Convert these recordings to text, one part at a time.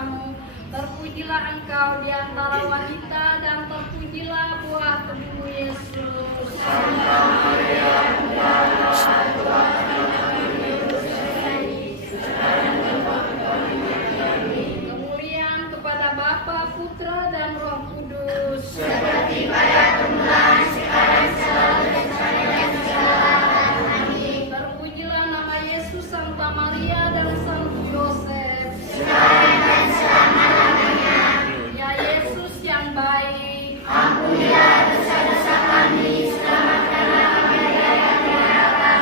kamu. Terpujilah engkau di antara wanita dan terpujilah buah tubuhmu Yesus. Santa Maria, Kemuliaan kepada Bapa, Putra, dan Roh Kudus. seperti pada permulaan, sekarang, selalu, dan sampai segala abad. Amin. Terpujilah nama Yesus, Santa Maria, dan Santo Yosef. Sekarang dan selama-lamanya. Ya Yesus yang baik, Ampunilah dosa-dosa kami, selamatkanlah kami dari api neraka,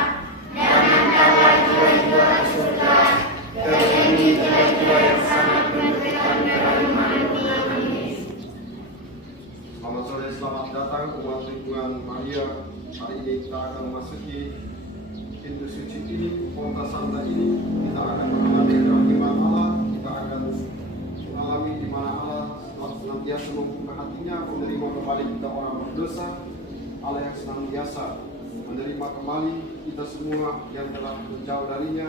dan angkatlah jiwa-jiwa ke surga, terlebih jiwa-jiwa yang sangat membutuhkan pertolongan-Mu. Amin. Selamat sore, selamat datang umat lingkungan Maria. Hari ini kita akan memasuki pintu suci ini, Ponta Santa ini. Kita akan mengalami firman Allah. Kita akan mengalami di mana Allah senantiasa membuka hatinya menerima kembali kita orang berdosa. Allah yang senantiasa menerima kembali kita semua yang telah menjauh darinya.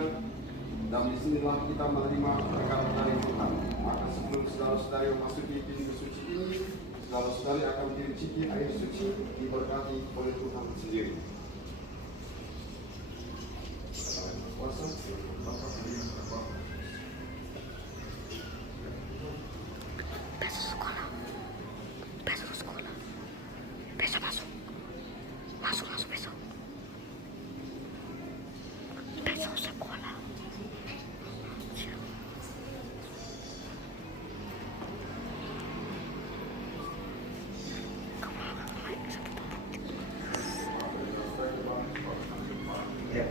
Dan disinilah kita menerima berkat dari Tuhan. Maka sebelum saudara-saudari memasuki pintu suci ini, saudara-saudari akan dicicipi air suci diberkati oleh Tuhan sendiri. Puasa, Bapak, Bapak. Besok sekolah. Besok sekolah. Besok masuk. Masuk besok. Besok sekolah. Ya.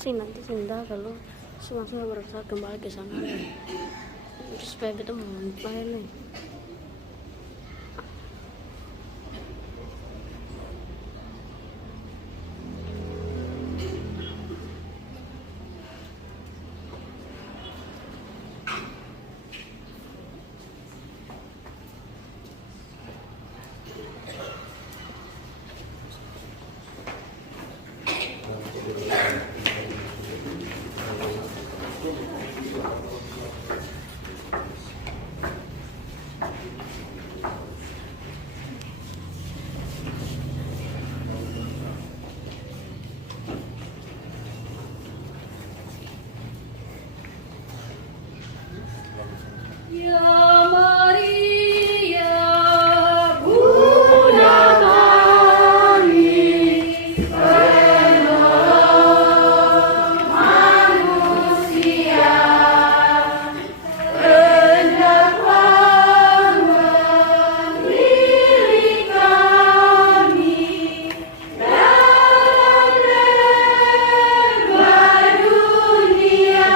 Sih nanti senda kalau semasa berusaha kembali ke sana supaya kita main nih. Ya Maria, Bunda kami, manusia, hendaklah memilih kami dalam lebar dunia.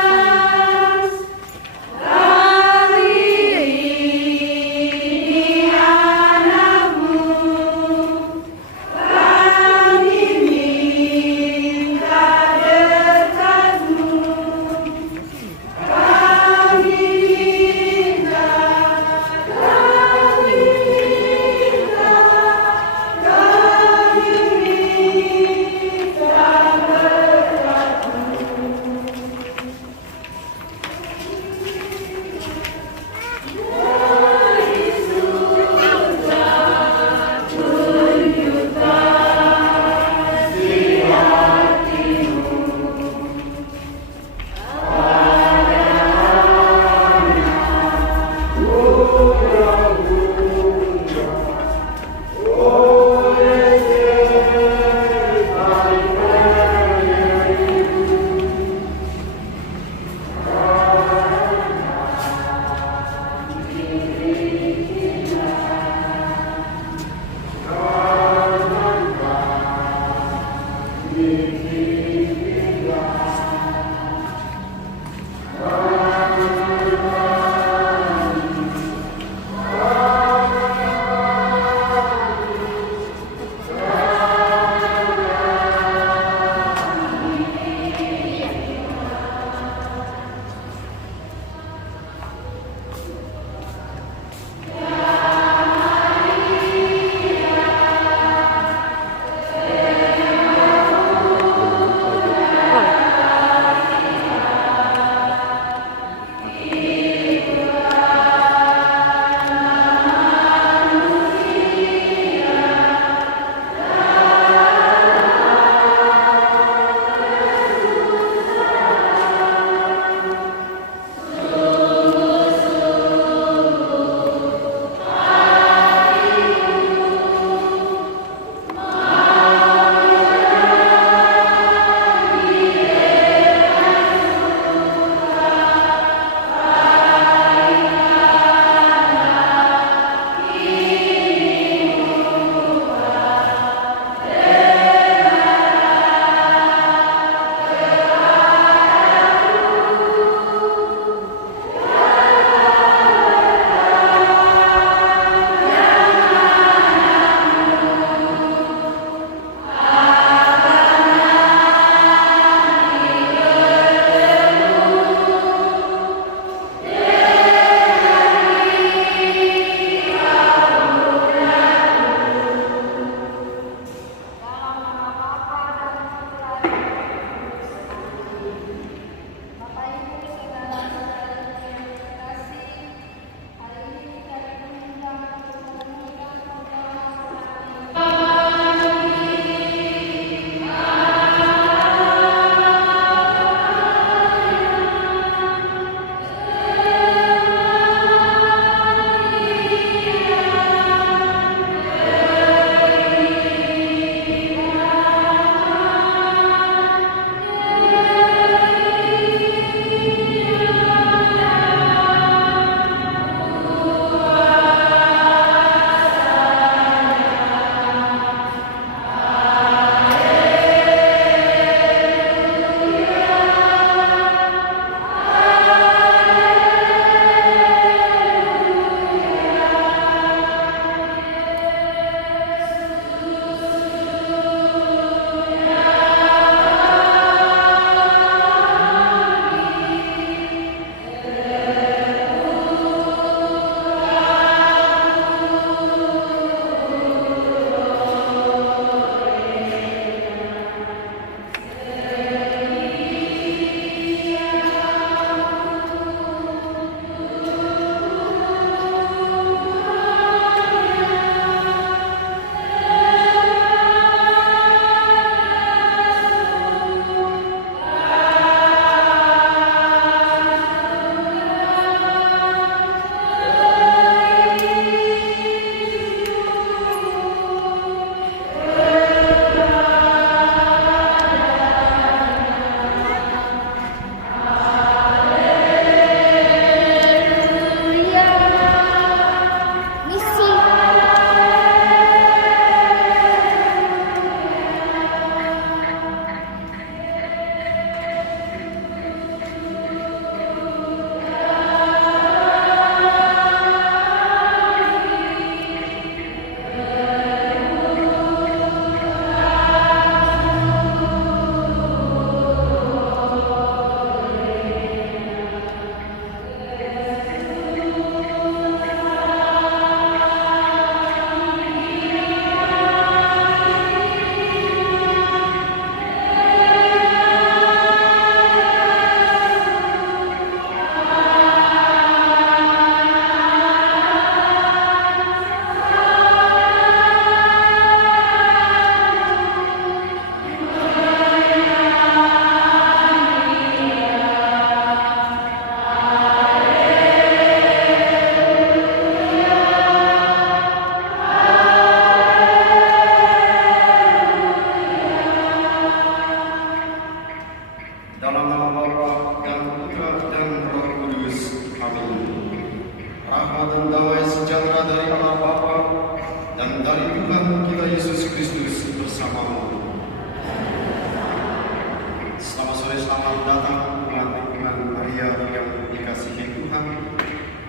sore selamat datang umat lingkungan Maria yang dikasihi Tuhan.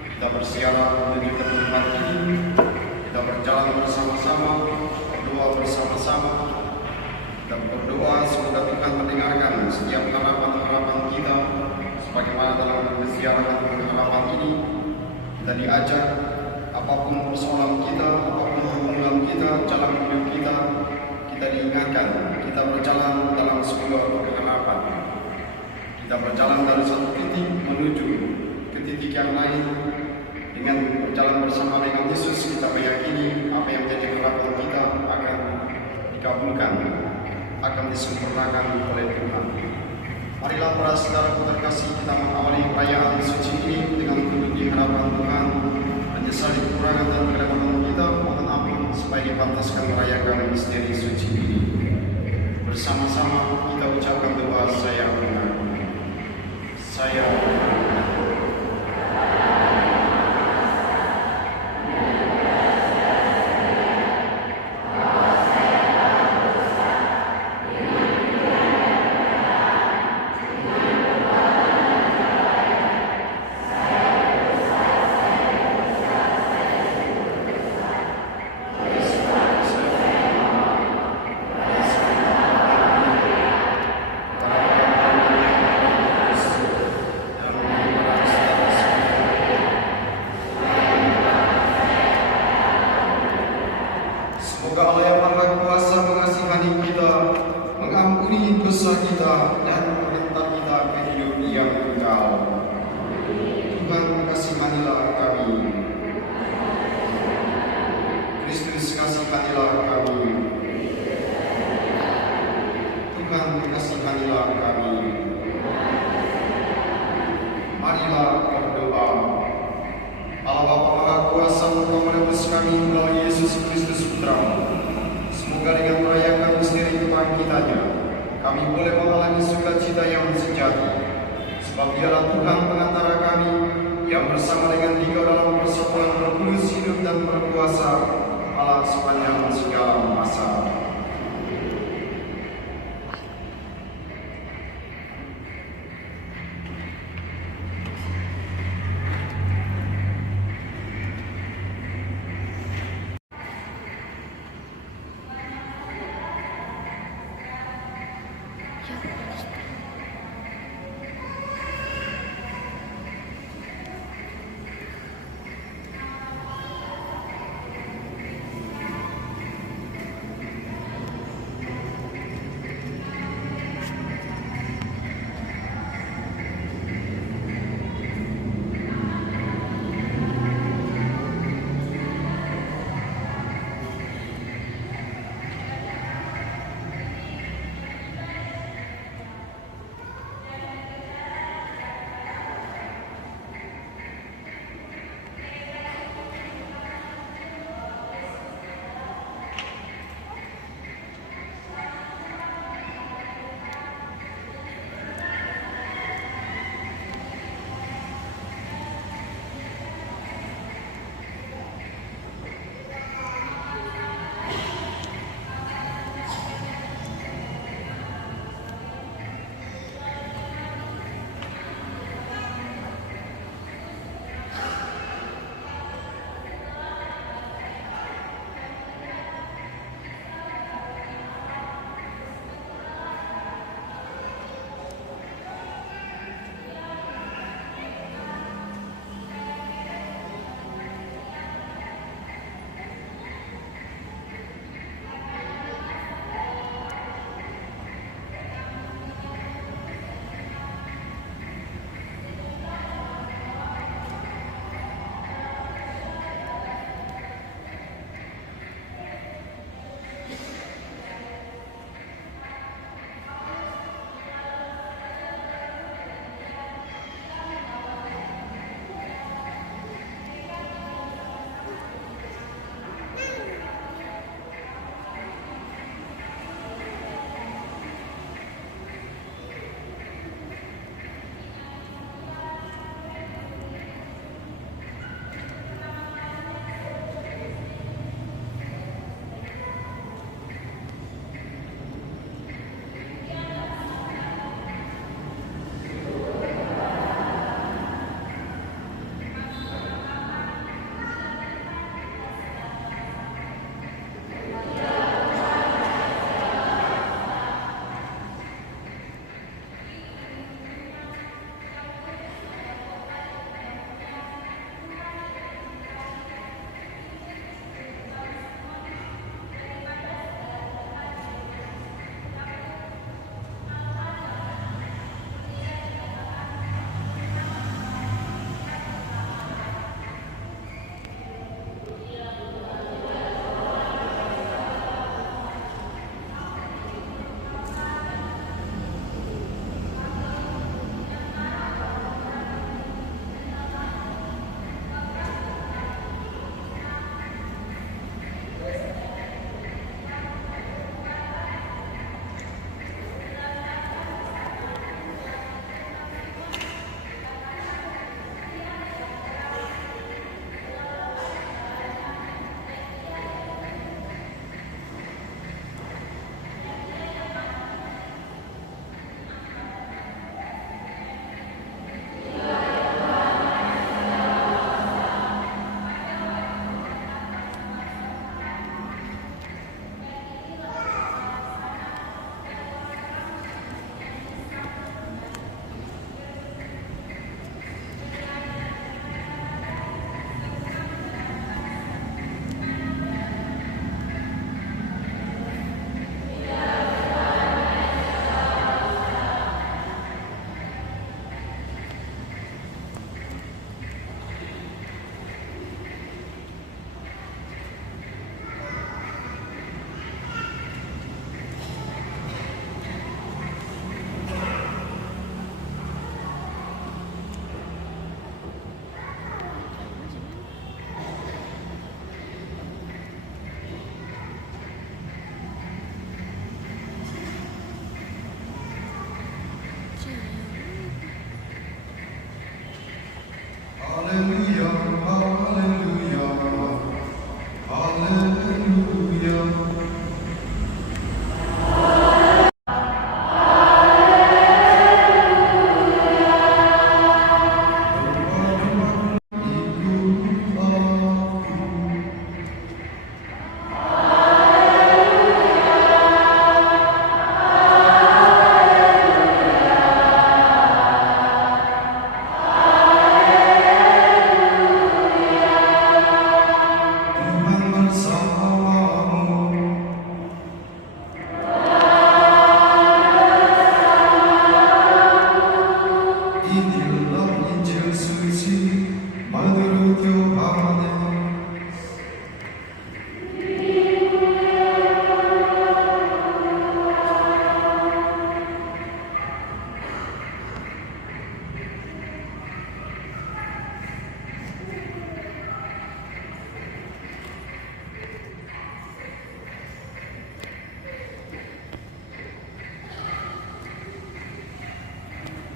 Kita bersiaran menuju ke tempat ini. Kita berjalan bersama-sama, berdoa bersama-sama. Kita berdoa semoga Tuhan mendengarkan setiap harapan-harapan kita. Sebagaimana dalam persiaran harapan ini, kita diajak apapun persoalan kita, apapun hubungan kita, jalan hidup kita, kita diingatkan. Kita berjalan dalam sebuah harapan. Kita berjalan dari satu titik menuju ke titik yang lain. Dengan berjalan bersama dengan Yesus, kita meyakini apa yang menjadi harapan kita akan dikabulkan, akan disempurnakan oleh Tuhan. Marilah para saudaraku terkasih, kita mengawali perayaan suci ini dengan duduk di hadapan Tuhan, menyesali kekurangan dan kelemahan kita, mohon ampun supaya dipantaskan merayakan misteri suci ini. Bersama-sama kita ucapkan doa saya mengaku. Saya semoga Allah yang Maha Kuasa mengasihani kita, mengampuni dosa kita, dan menuntun kita ke hidup yang kekal. Tuhan kasihanilah kami. Kristus kasihanilah kami. Tuhan kasihanilah kami. Marilah berdoa. Allah Bapa Maha Kuasa, Engkau menebus kami melalui Yesus Kristus Putra-Mu. Semoga dengan merayakan misteri kebangkitannya, kami boleh mengalami sukacita yang sejati. Sebab Dialah Tuhan pengantara kami, yang bersama dengan Dikau dalam persatuan berkulus hidup dan berkuasa Allah sepanjang segala masa.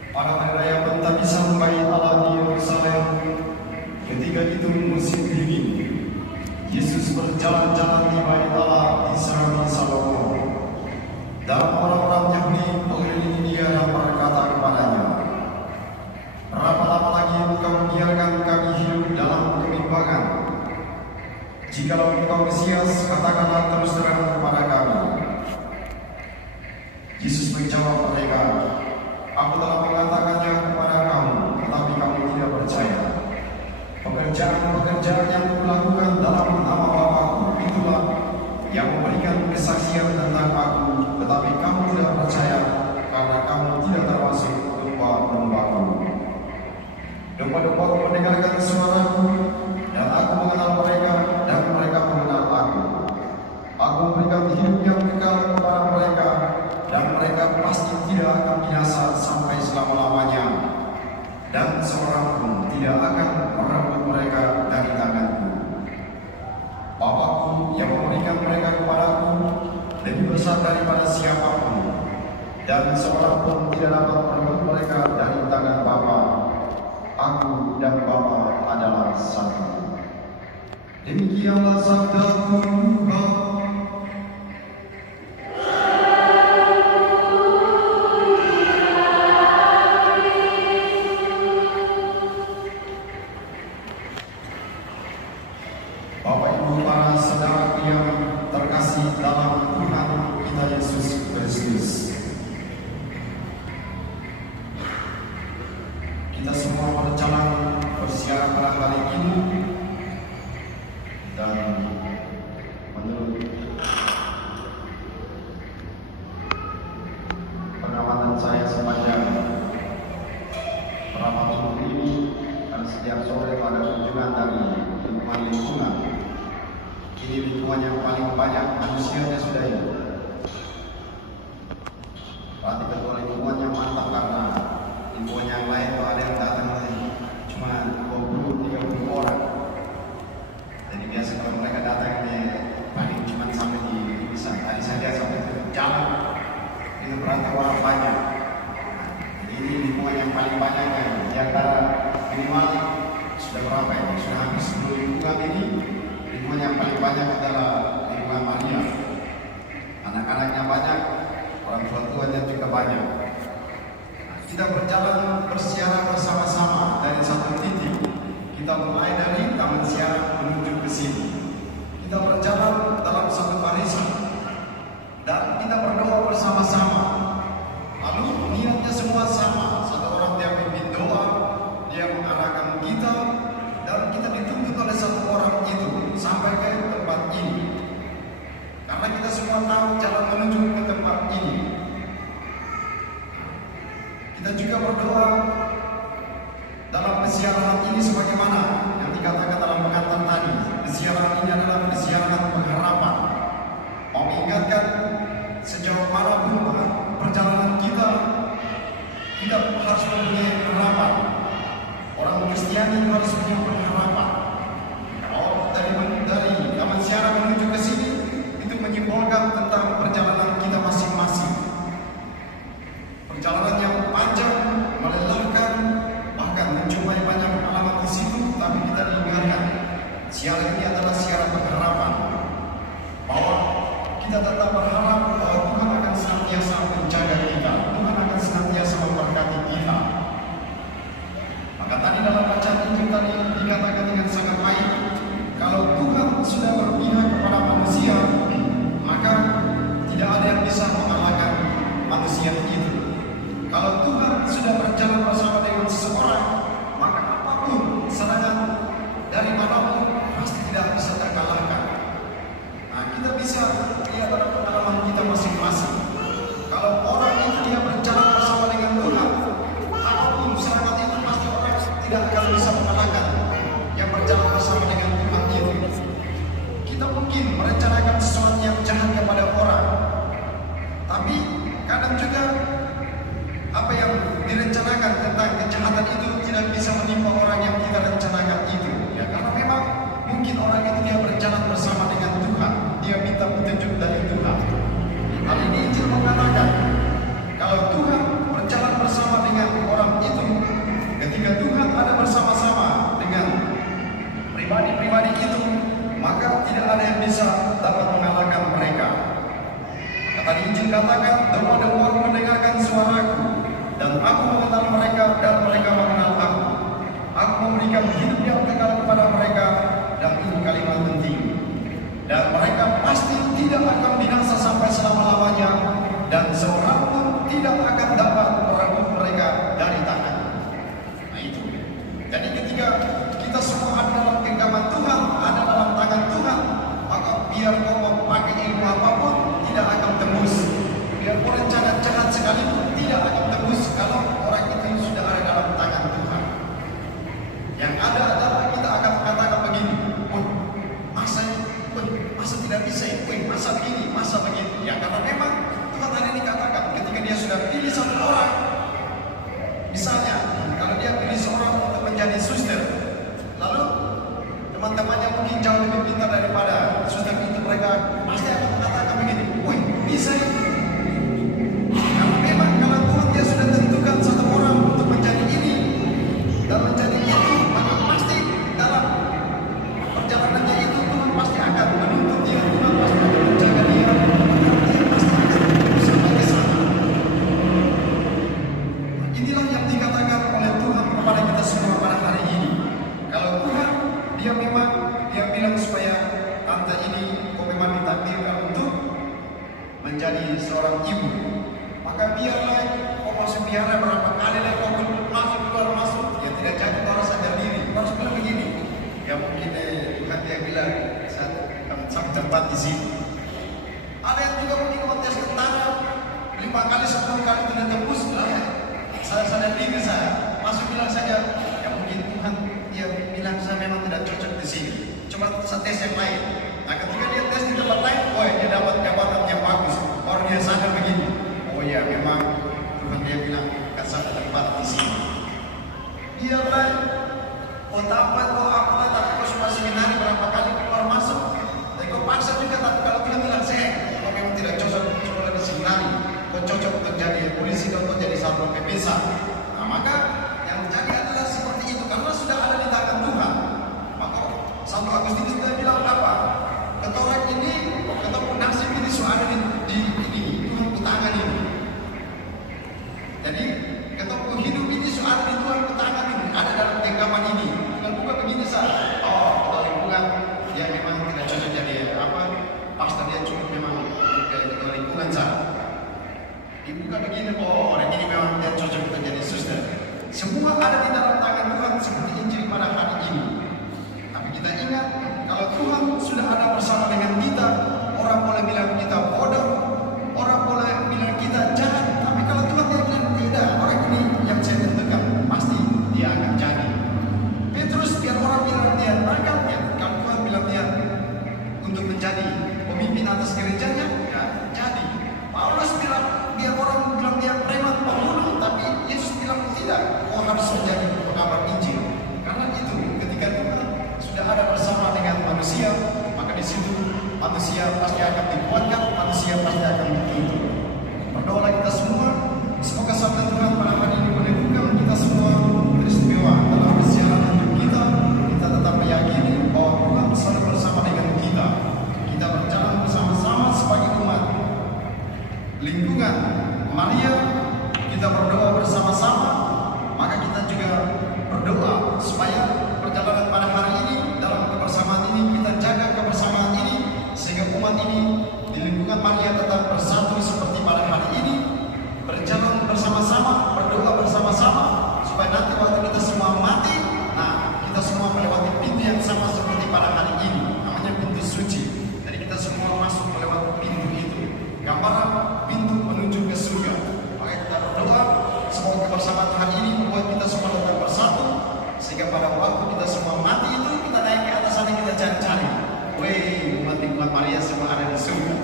Pada hari raya Pentakisan Bayi Allah di Yerusalem, ketika itu musim dingin, Yesus berjalan-jalan di Bait Allah di Serabi Salomo. Dan orang-orang Yahudi mengelilingi dia dan berkata kepadanya, "Berapa lama lagi engkau membiarkan kami hidup dalam kebimbangan? Jikalau engkau Mesias, katakanlah terus terang kepada kami." Yesus menjawab mereka, "Aku telah mengatakannya kepada kamu, tetapi kamu tidak percaya. Pekerjaan-pekerjaan yang kulakukan dalam nama Bapa-Ku itulah yang memberikan kesaksian tentang Aku, tetapi kamu tidak percaya karena kamu tidak termasuk domba-domba-Ku. Domba-domba-Ku mendengarkan suara-Ku, dan Aku mengenal mereka, dan mereka mengenal Aku. Aku memberikan hidup yang kekal kepada mereka, dan mereka pasti tidak akan binasa sampai selama-lamanya, dan seorang pun tidak akan merebut mereka dari tanganku. Bapa-Ku yang memberikan mereka kepadaku lebih besar daripada siapapun, dan seorang pun tidak dapat merebut mereka dari tangan Bapa. Aku dan Bapa adalah satu." Demikianlah sabda Tuhan. Bapak Ibu para saudara yang terkasih dalam Tuhan kita Yesus Kristus, kita semua berjalan bersiaran pada hari ini, dan menurut pengamatan saya sepanjang beberapa minggu ini, dan setiap sore pada kunjungan dari lingkungan, ini lingkungan yang paling banyak manusianya sudah ini. Berarti ketua lingkungan yang mantap, karena lingkungan yang lain tuh ada yang datang cuma 20-30 orang. Jadi biasa kalau mereka datang paling cuma sampai di bisa tadi saja sampai ke jalan, itu berarti orang banyak. Jadi ini lingkungan yang paling banyak yang di antara minimal sudah berapa ini? Sudah hampir 10 lingkungan ini. Lingkungan yang paling banyak adalah lingkungan Maria. Anak-anaknya banyak, orang tua-tuanya juga banyak. Kita berjalan bersiaran bersama-sama dari satu titik. Kita mulai dari taman siaran menuju ke sini. Kita berjalan dalam satu barisan dan kita berdoa bersama-sama. Lalu niatnya semua sama. Satu orang dia pimpin doa, dia mengarahkan kita, dan kita dituntut oleh satu orang itu sampai ke tempat ini. Karena kita semua tahu jalan menuju ke tempat ini. Kita juga berdoa dalam pesiaran ini sebagaimana yang dikatakan dalam pengantar tadi. Pesiaran ini adalah pesiaran pengharapan. Mau mengingatkan sejauh manapun perjalanan kita harus mempunyai harapan. Orang Kristiani harus punya pengharapan. Kalau dari taman siaran menuju ke sini, itu menyimbolkan tentang perjalanan kita masing-masing. Perjalanan yang panjang, melelahkan, bahkan menjumpai banyak pengalaman di situ, tapi kita diingatkan, siaran ini adalah siaran pengharapan, bahwa kita tetap berharap bahwa Tuhan akan senantiasa menjaga kita, Tuhan akan senantiasa memberkati kita. Maka tadi dalam bacaan Injil tadi dikatakan dengan sangat baik, kalau Tuhan sudah berpihak kepada manusia, maka tidak ada yang bisa mengalahkan manusia itu. Kalau Tuhan sudah berjalan bersama dengan seseorang, maka apapun serangan dari manapun pasti tidak bisa terkalahkan. Nah, kita bisa lihat pada pengalaman kita masing-masing. Kalau orang itu dia berjalan bersama dengan Tuhan, apapun serangan itu pasti orang tidak akan bisa mengalahkan yang berjalan bersama dengan Tuhan itu. Kita mungkin merencanakan sesuatu yang jahat kepada orang, tapi kadang juga apa yang direncanakan tentang kejahatan itu tidak bisa menimpa orang yang kita rencanakan itu. Ya, karena memang pelihara berapa kali lagi kau masuk keluar masuk, ya tidak jadi kau harus sadar diri. Kau harus bilang begini. Ya mungkin Tuhan dia bilang sampai tempat di sini. Ada yang juga mungkin kontes ke tanah 5 kali 10 kali tidak tembus. Saya sadar diri saya masuk bilang saja. Ya mungkin Tuhan dia bilang saya memang tidak cocok di sini. Coba saya tes yang lain. Nah ketika dia tes di tempat lain, oh dia dapat jabatan yang bagus. Orang dia sadar begini. Oh ya memang Tuhan dia bilang kan sampai tempat di sini. Dia bilang, oh tampak kau apa tapi kau cuma seminari berapa kali keluar masuk. Tapi kau paksa juga tapi kalau Tuhan bilang saya, kau memang tidak cocok cuma di seminari. Kau cocok untuk jadi polisi, kau jadi satpol PP. Nah maka yang terjadi adalah seperti itu karena sudah ada di tangan Tuhan. Maka Santo Agustinus dia bilang apa? Ketorek ini, ketemu nasib ini sudah ada di Tuhan di tangan ini. Jadi ketemu hidup ini sudah ada di Tuhan di tangan ini, ada dalam genggaman ini. Tinggal buka begini saja. Oh, kalau lingkungan dia memang tidak cocok jadi apa? Pastor dia cuma memang ketua lingkungan saja. Dibuka begini, oh orang ini memang dia cocok untuk jadi suster. Semua ada di dalam tangan Tuhan seperti Injil pada hari ini. Tapi kita ingat, kalau Tuhan sudah ada bersama dengan kita, orang boleh bilang kita bodoh, orang boleh bilang kita jahat. Tapi kalau Tuhan dia bilang tidak, orang ini yang saya tentukan, pasti dia akan jadi. Petrus biar orang bilang dia nakal, ya kalau Tuhan bilang dia untuk menjadi pemimpin atas gerejanya, ya jadi. Paulus bilang dia orang bilang dia preman pembunuh, tapi Yesus bilang tidak, kau harus menjadi pengabar Injil. Karena itu ketika Tuhan sudah ada bersama dengan manusia, maka di situ manusia pasti akan dikuatkan, manusia pasti akan dituntun. Berdoa kita semua, semoga sabda Tuhan pada hari ini menentukan kita semua teristimewa dalam perjalanan hidup kita. Kita tetap meyakini bahwa Tuhan selalu bersama dengan kita. Kita berjalan bersama-sama sebagai umat lingkungan Maria, kita berdoa bersama-sama, maka kita juga berdoa supaya perjalanan pada hari ini, dalam kebersamaan ini, kita jaga kebersamaan ini, sehingga umat ini di lingkungan Maria tetap bersatu seperti pada hari ini, berjalan bersama-sama, berdoa bersama-sama, supaya nanti waktu kita semua mati, nah kita semua melewati pintu yang sama seperti pada hari ini, namanya pintu suci. Jadi kita semua masuk melewati pintu itu, gambaran pintu menuju ke surga. Maka kita berdoa semoga kebersamaan hari ini membuat kita semua tetap bersatu, sehingga pada waktu kita semua mati itu kita naik ke atas sana, kita cari-cari, weh umat lingkungan Maria semua ada di surga.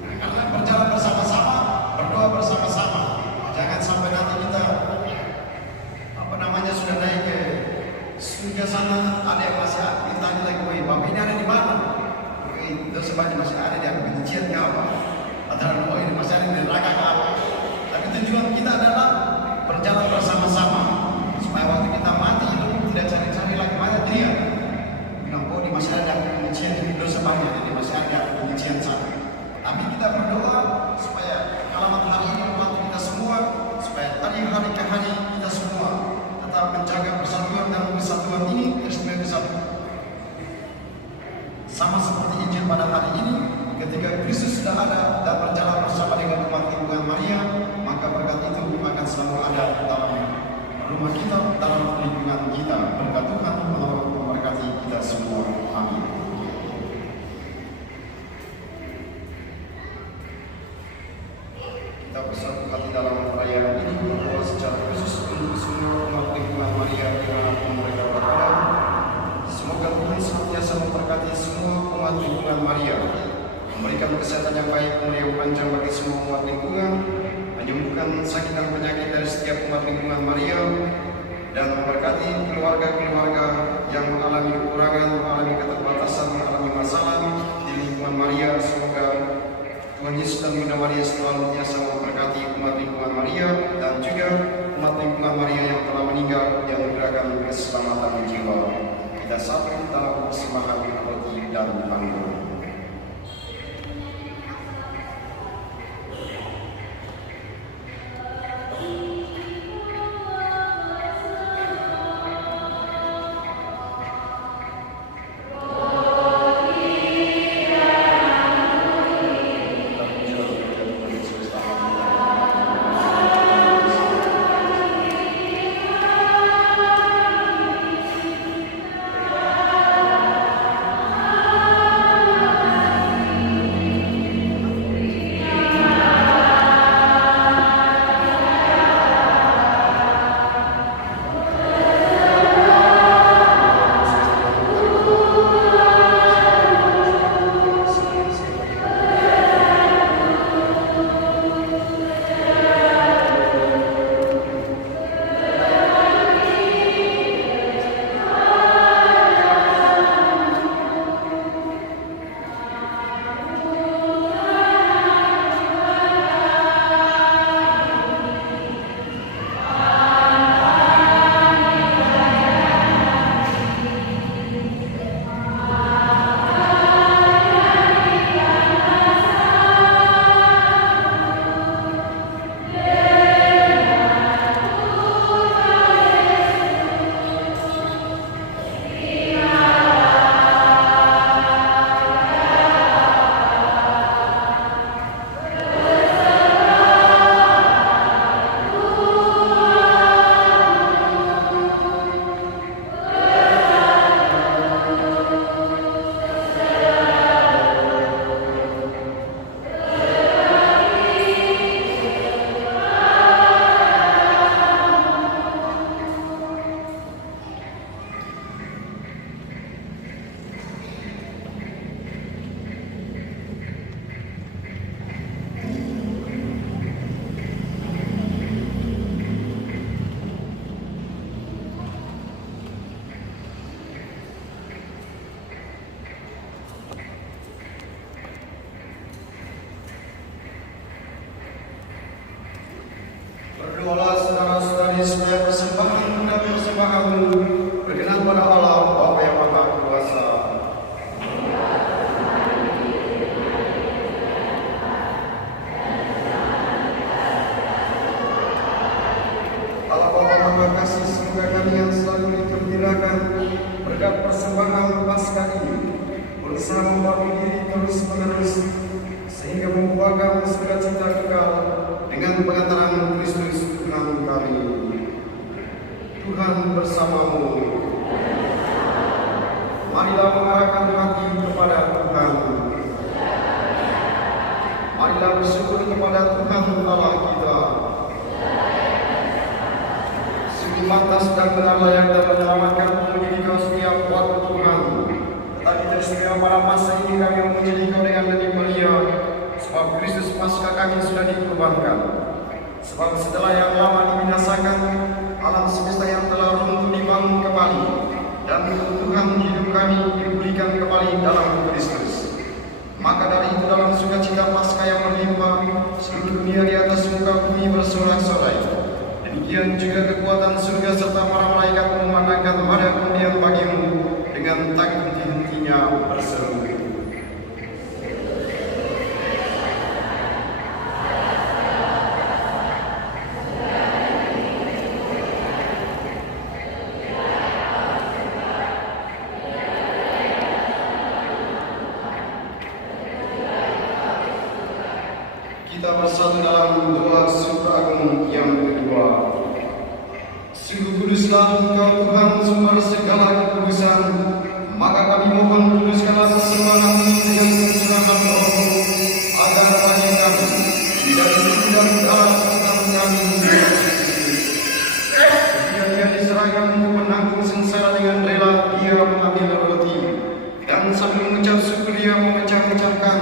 Nah, karena berjalan bersama-sama, berdoa bersama-sama, jangan sampai nanti kita sudah naik ke surga sana, ada yang masih ditanya lagi, weh bapak ini ada di mana? Dosa banyak masih ada di kebencian ke apa? Padahal oh ini masih ada di neraka ke apa? Tapi tujuan kita adalah berjalan bersama-sama supaya waktu kita mati itu tidak cari-cari lagi mana dia. Bilang oh ini masih ada kebencian, ini dosa banyak, ini masih ada kebencian sana. Tapi kita berdoa supaya kalamat hari ini waktu kita semua, supaya dari hari ke hari kita semua tetap menjaga persatuan dan kesatuan ini terus bersatu. Sama seperti Injil pada hari ini, ketika Kristus sudah ada dan berjalan bersama dengan umat lingkungan Maria, maka berkat itu akan selalu ada dalam rumah kita, dalam lingkungan kita. Berkat Tuhan menolong memberkati kita semua. Amin. Kita bersatu hati dalam perayaan ini bahwa secara khusus untuk semua umat lingkungan Maria dimanapun mereka berada, semoga Tuhan senantiasa memberkati semua umat lingkungan Maria, memberikan kesehatan yang baik, umur yang panjang bagi semua umat lingkungan, menyembuhkan sakit dan penyakit dari setiap umat lingkungan Maria, dan memberkati keluarga-keluarga yang mengalami kekurangan, mengalami keterbatasan, mengalami masalah di lingkungan Maria. Semoga Tuhan Yesus dan Bunda Maria selalu biasa memberkati umat lingkungan Maria dan juga umat lingkungan Maria yang telah meninggal, yang memberikan keselamatan jiwa. Kita satu dalam persembahan roti dan anggur. Berdoalah saudara-saudari supaya persembahan dan persembahanmu berkenan pada Allah Bapa yang Maha Kuasa. Allah Bapa Maha Kasih, semoga kami yang selalu digembirakan berkat persembahan Paskah ini berusaha membangun diri terus-menerus sehingga membuahkan sukacita kekal dengan pengantaran Kristus Tuhan kami. Tuhan bersamamu. Marilah mengarahkan hati kepada Tuhan. Marilah bersyukur kepada Tuhan Allah kita. Sungguh pantas dan benar layak dan menyelamatkan menjadi Kau setiap waktu Tuhan. Tetapi teristimewa pada masa ini kami memuji Kau dengan lebih mulia, sebab Kristus Paskah kami sudah dikorbankan. Sebab setelah yang lama dibinasakan, alam semesta yang telah runtuh dibangun kembali, dan Tuhan hidup kami dipulihkan kembali dalam Kristus. Maka dari itu dalam sukacita Paskah yang berlimpah, seluruh dunia di atas muka bumi bersorak-sorai. Demikian juga kekuatan surga serta para malaikat memandangkan pada kemudian bagimu dengan tak henti-hentinya berseru. Kita bersatu dalam doa syukur agung yang kedua. Sungguh kuduslah Engkau Tuhan sumber segala kekudusan, maka kami mohon kuduskanlah persembahan ini dengan pencurahan Roh-Mu, agar bagi kami menjadi tubuh dan darah Tuhan kami Yesus Kristus. Ketika Dia diserahkan untuk menanggung sengsara dengan rela, Dia mengambil roti dan sambil mengucap syukur Dia memecah-mecahkan,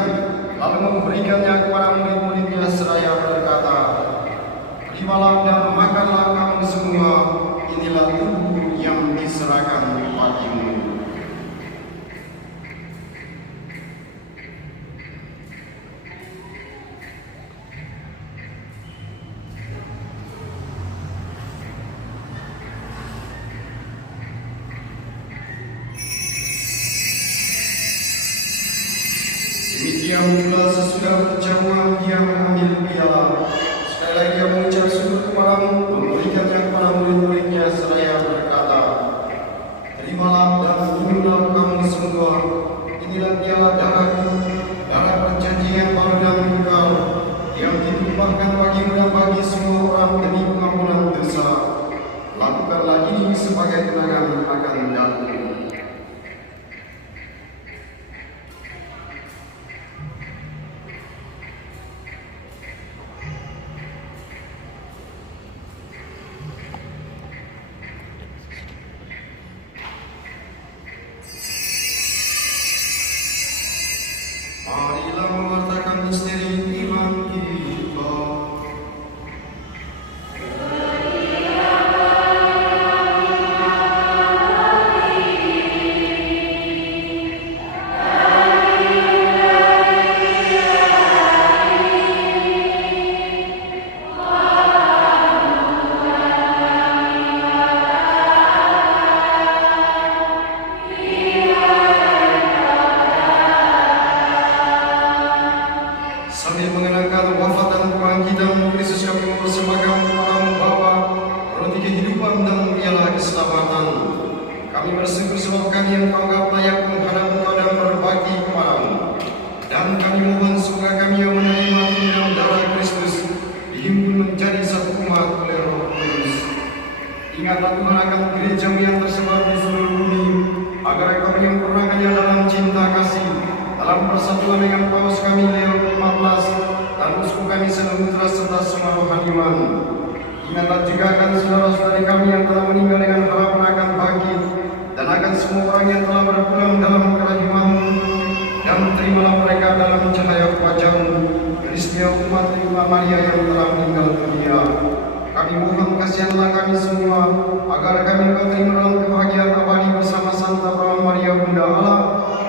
lalu memberikannya kepada murid-muridnya seraya berkata, "Terimalah dan makanlah kamu semua, inilah tubuh yang diserahkan bagimu." Demikian pula sesudah berjamaah Dia mengambil piala. Sekali lagi Dia mengucap syukur kepadamu, memberikannya kepada murid-muridnya seraya berkata, "Terimalah dan minumlah kamu semua, inilah piala darahku, darah perjanjian baru dan kekal, yang ditumpahkan bagimu dan bagi semua orang demi pengampunan dosa. Lakukanlah ini sebagai kenangan akan aku." Marilah mewartakan misteri iman kita. Sambil mengenangkan wafat dan kebangkitan Kristus, kami mempersembahkan kepadamu Bapa roti kehidupan dan piala keselamatan. Kami bersyukur sebab kami yang Kau anggap layak menghadap Engkau dan berbakti kepadamu. Dan kami mohon semoga kami yang menerima tubuh dan darah Kristus dihimpun menjadi satu umat oleh Roh Kudus. Ingatlah Tuhan akan gereja-Mu yang tersebar di seluruh bumi, agar Kau menyempurnakannya dalam cinta kasih, dalam persatuan dengan Paus kami Leo ke-15 dan uskup kami Senemutra serta semua rohaniwan. Ingatlah juga akan saudara-saudari kami yang telah meninggal dengan harapan akan bangkit, dan akan semua orang yang telah berpulang dalam kerahiman-Mu, dan terimalah mereka dalam cahaya wajah-Mu, peristiwa umat Bunda Maria yang telah meninggal dunia. Kami mohon kasihanlah kami semua, agar kami Kau terima dalam kebahagiaan abadi bersama Santa Perawan Maria Bunda Allah,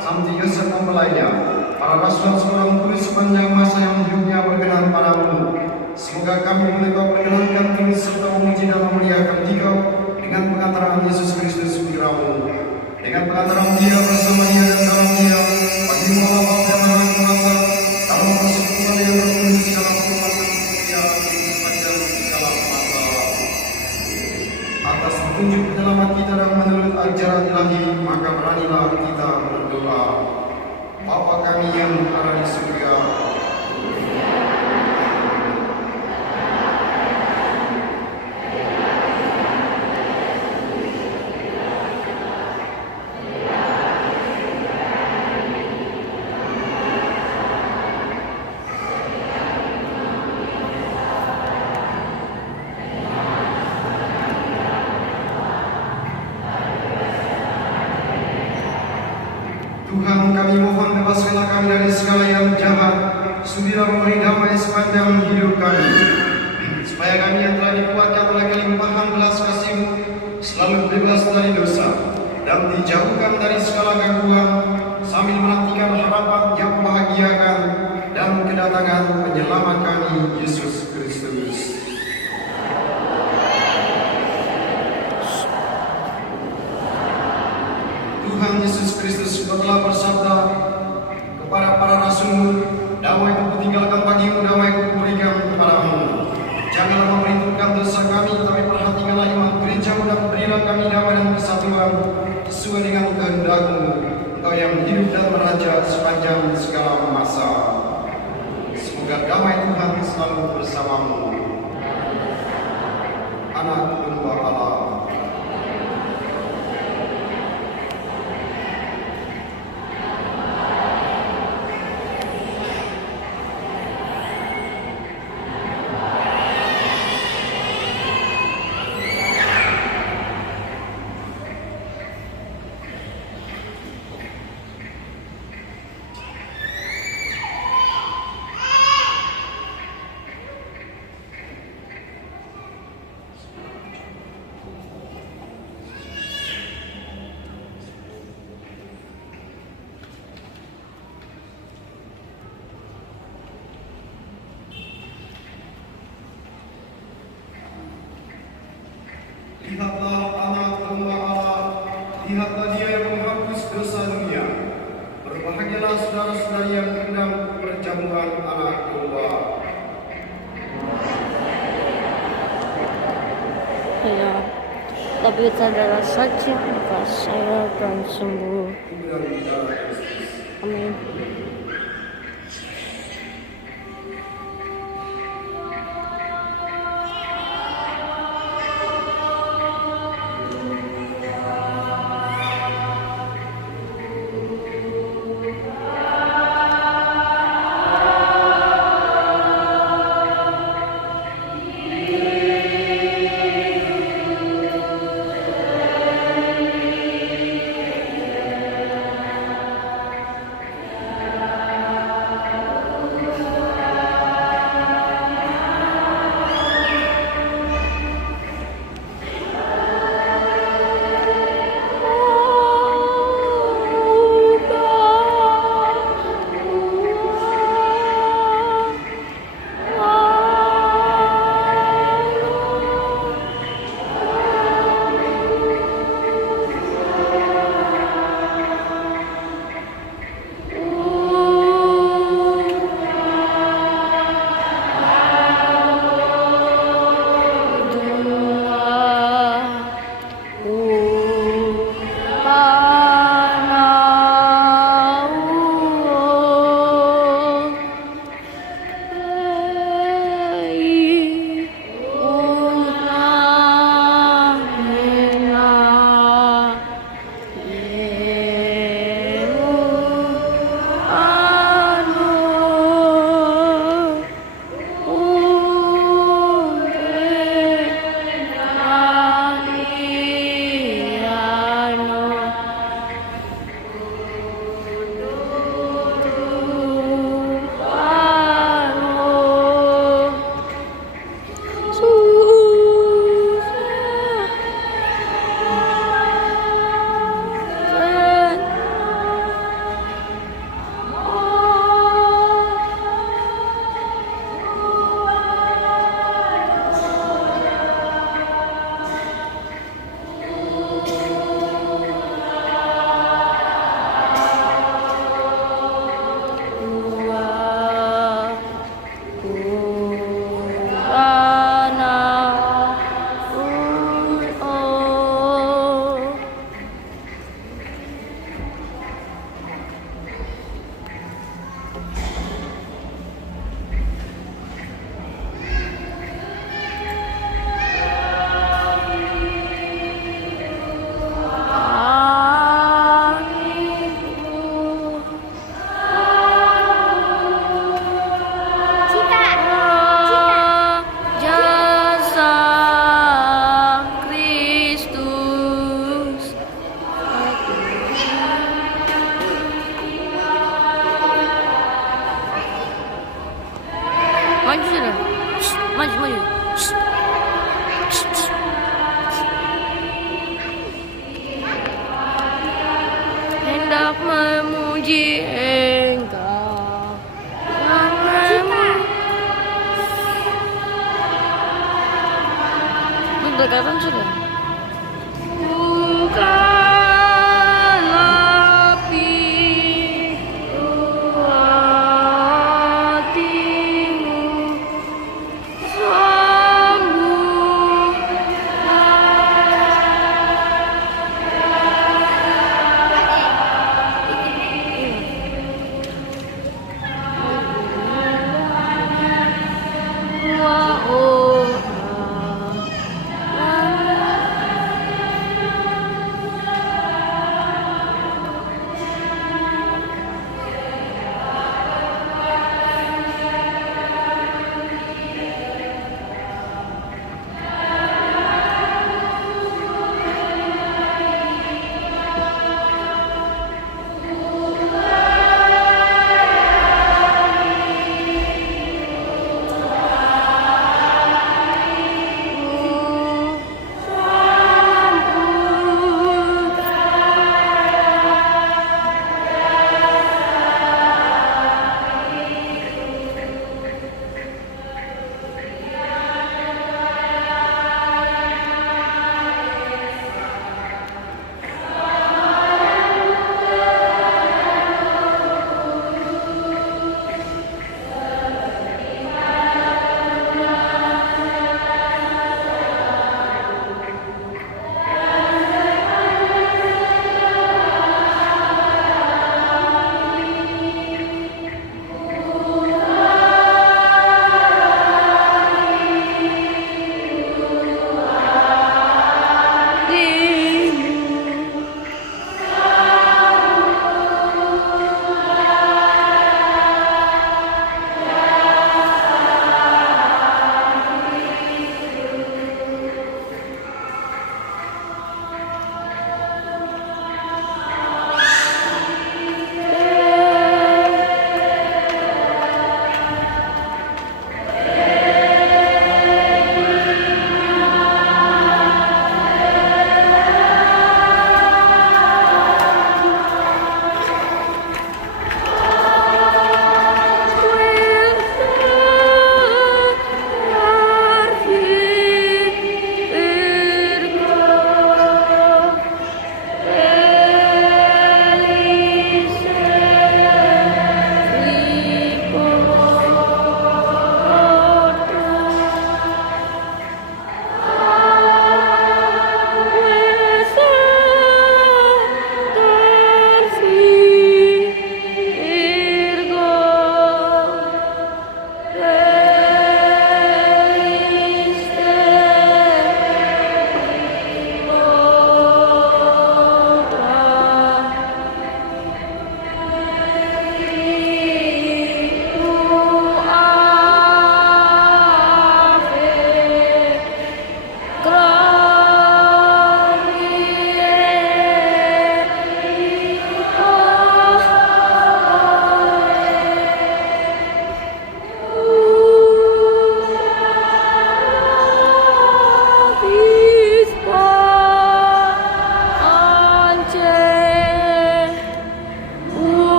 Santi Yosef mempelainya, para rasul dan seorang kudus sepanjang masa yang hidupnya berkenan padamu. Semoga kami Engkau perkenankan kami serta memuji dan memuliakan Engkau dengan pengantaran Yesus Kristus putramu. Dengan pengantaran Dia bersama Dia dan dalam Dia, bagi Allah Bapa yang Maha Kuasa, dalam persekutuan yang berpenuh segala hormat dan kemuliaan sepanjang segala masa. Atas petunjuk penyelamat kita dan menurut ajaran ilahi, maka beranilah kita berdoa. Bapa kami yang ada di surga, Tuhan, kami mohon bebaskanlah kami dari segala yang jahat, sudilah memberi damai sepanjang hidup kami, supaya kami yang telah dikuatkan oleh kelimpahan belas kasih-Mu selalu bebas dari dosa dan dijauhkan dari segala gangguan, sambil menantikan harapan yang membahagiakan dan kedatangan penyelamat kami, Yesus Kristus. Tuhan Yesus Kristus, Engkau telah bersabda kepada para rasul-Mu, damai Ku tinggalkan bagimu, damai Ku berikan kepadamu. Janganlah memperhitungkan dosa kami, tapi perhatikanlah iman gereja-Mu dan berilah kami damai dan kesatuan sesuai dengan kehendak-Mu, Engkau yang hidup dan meraja sepanjang segala masa. Semoga damai Tuhan selalu bersamamu. Anak domba Allah. Lihatlah anak domba Allah, lihatlah Dia yang menghapus dosa dunia. Berbahagialah saudara-saudari yang mengundang perjamuan anak domba. Ya, tapi saudara sakit, maka saya akan sembuh. Amin. berdekatan sudah. Bukalah pintu hatimu,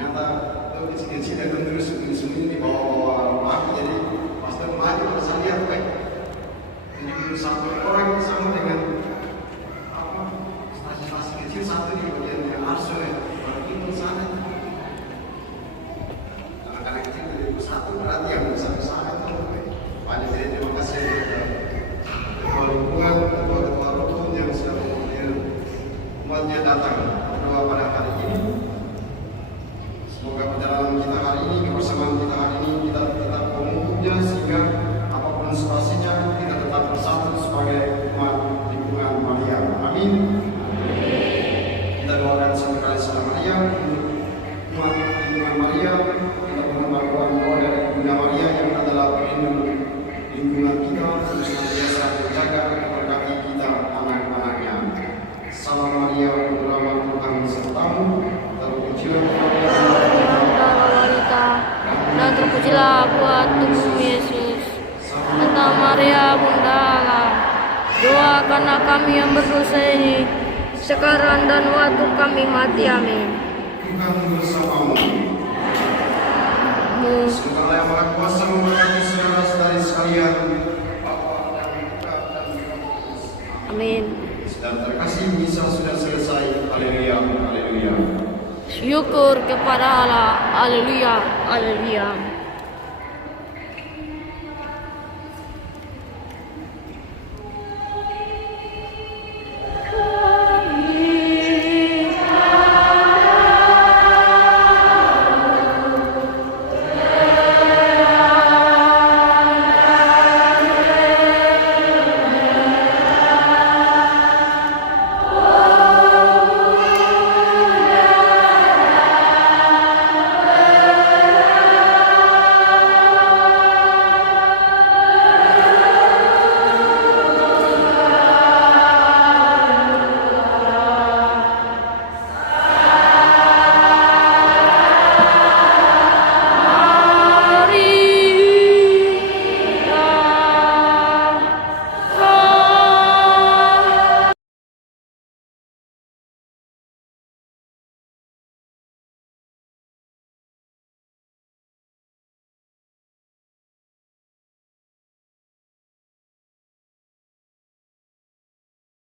Ternyata kecil-kecil dan terus sembunyi di bawah-bawah aku. Jadi pastor maju ke saya lihat, 71 orang sama dengan apa stasi-stasi kecil, satu di bagian arso ya, baru itu sana. Anak-anak kecil dari satu berarti yang besar-besar itu banyak. Jadi terima kasih ketua lingkungan, ketua rukun yang sudah mengakomodir umatnya datang berdoa pada hari ini. Semoga perjalanan kita hari ini, kebersamaan kita hari ini, kita tetap mengukuhnya sehingga apapun situasinya kita tetap bersatu sebagai umat lingkungan Maria. Amin. Kita doakan satu kali salam Maria untuk umat lingkungan Maria. Kita menambah doa dari Bunda Maria yang adalah pelindung lingkungan kita, terus senantiasa menjaga memberkati kita anak-anaknya. Salam Maria, penuh rahmat Tuhan sertamu, terpujilah wanita dan terpujilah buah tubuh Yesus. Santa Maria Bunda Allah, doakanlah kami yang berdosa ini sekarang dan waktu kami mati. Amin. Tuhan bersamamu. Semoga yang Maha Kuasa memberkati saudara-saudari sekalian, Bapa dan Putra dan Roh Kudus. Amin. Dan terkasih, misa sudah selesai. Haleluya, haleluya. Syukur kepada Allah. Haleluya, haleluya.